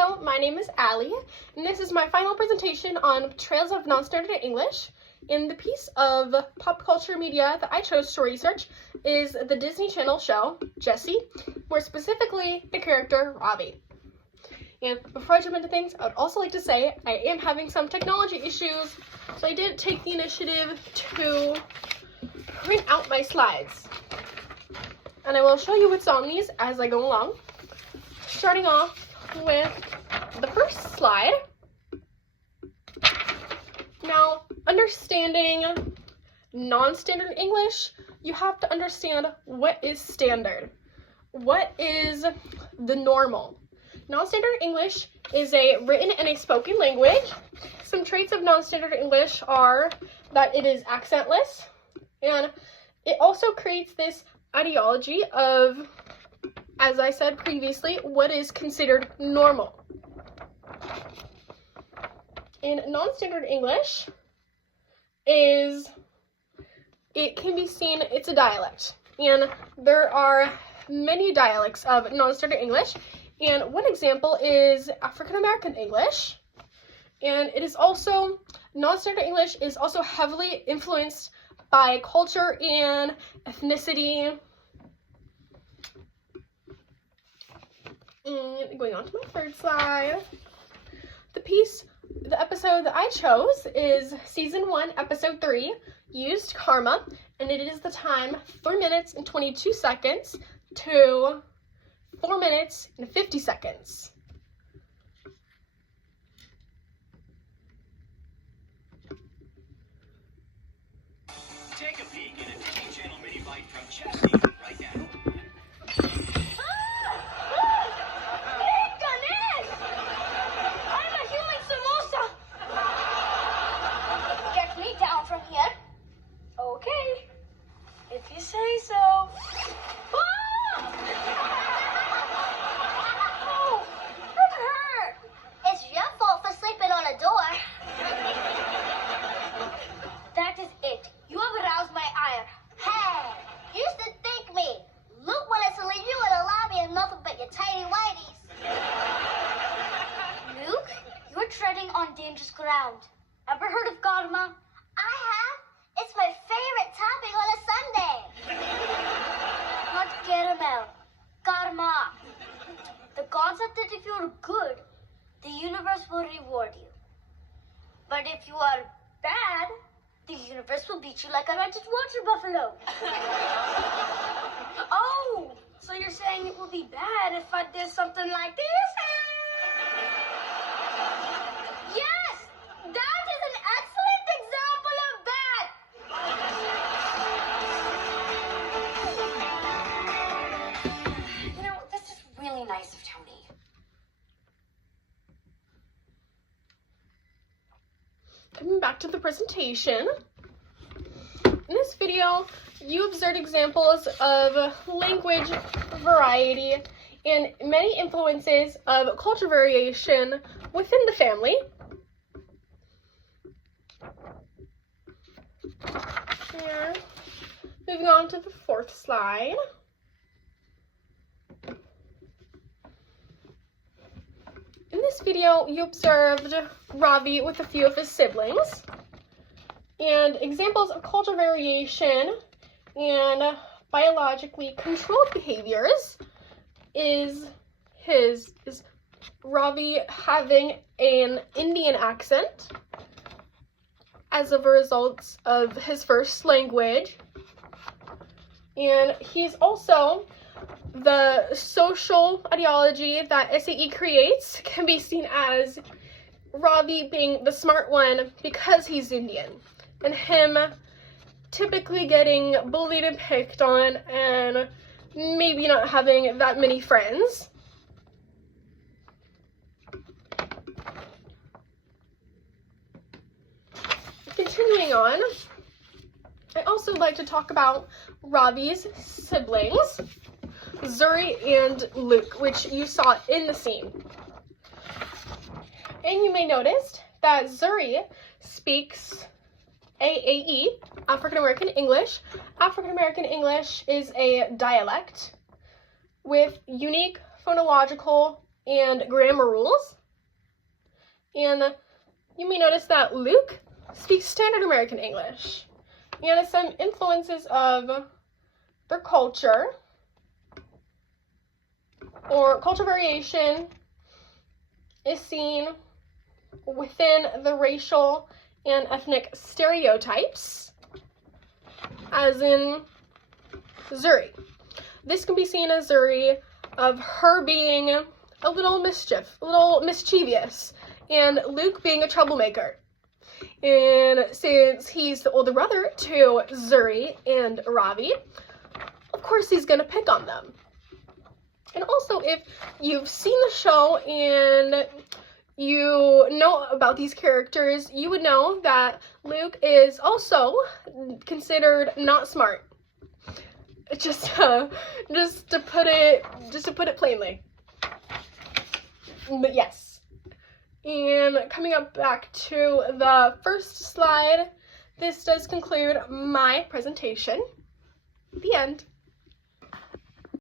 Hello, my name is Allie, and this is my final presentation on Trails of Non-Standard English. And the piece of pop culture media that I chose to research is the Disney Channel show, Jessie, more specifically the character Robbie. And before I jump into things, I would also like to say I am having some technology issues, so I did take the initiative to print out my slides. And I will show you what's on these as I go along. Starting off with the first slide. Now, understanding non-standard English, you have to understand what is standard. What is the normal? Non-standard English is a written and a spoken language. Some traits of non-standard English are that it is accentless, and it also creates this ideology of, as I said previously, what is considered normal. In non-standard English it can be seen, it's a dialect, and there are many dialects of non-standard English, and one example is African American English, and it is also, non-standard English is also heavily influenced by culture and ethnicity. And going on to my third slide, the episode that I chose is season 1, episode 3, Used Karma, and it is the time 3 minutes and 22 seconds to 4 minutes and 50 seconds. Take a peek at a Disney Channel mini bite from Jessie right now. From here? Okay, if you say so. Oh, that hurt. It's your fault for sleeping on a door. That is it. You have aroused my ire. Hey, you should thank me. Luke wanted to leave you in the lobby and nothing but your tiny whities. Luke, you're treading on dangerous ground. Ever heard of karma? I have. It's my favorite topping on a sundae. Not caramel. Karma. The concept that if you're good, the universe will reward you. But if you are bad, the universe will beat you like a rented water buffalo. Oh, so you're saying it will be bad if I did something like this? Yes, that is an excellent example of bad. You know, this is really nice of Tony. Coming back to the presentation, in this video, you observed examples of language variety and many influences of culture variation within the family. And moving on to the fourth slide. In this video, you observed Ravi with a few of his siblings, and examples of cultural variation and biologically controlled behaviors is Ravi having an Indian accent as a result of his first language, and he's also, the social ideology that SAE creates can be seen as Ravi being the smart one because he's Indian, and him typically getting bullied and picked on and maybe not having that many friends. Continuing on, I also like to talk about Ravi's siblings, Zuri and Luke, which you saw in the scene. And you may notice that Zuri speaks AAE, African American English. African American English is a dialect with unique phonological and grammar rules. And you may notice that Luke speaks standard American English. And some influences of their culture or cultural variation is seen within the racial and ethnic stereotypes, as in Zuri. This can be seen as Zuri of her being a little mischievous, and Luke being a troublemaker. And since he's the older brother to Zuri and Ravi, of course he's gonna pick on them. And also, if you've seen the show and you know about these characters, you would know that Luke is also considered not smart. Just to put it plainly. But yes. And coming up back to the first slide, this does conclude my presentation. The end.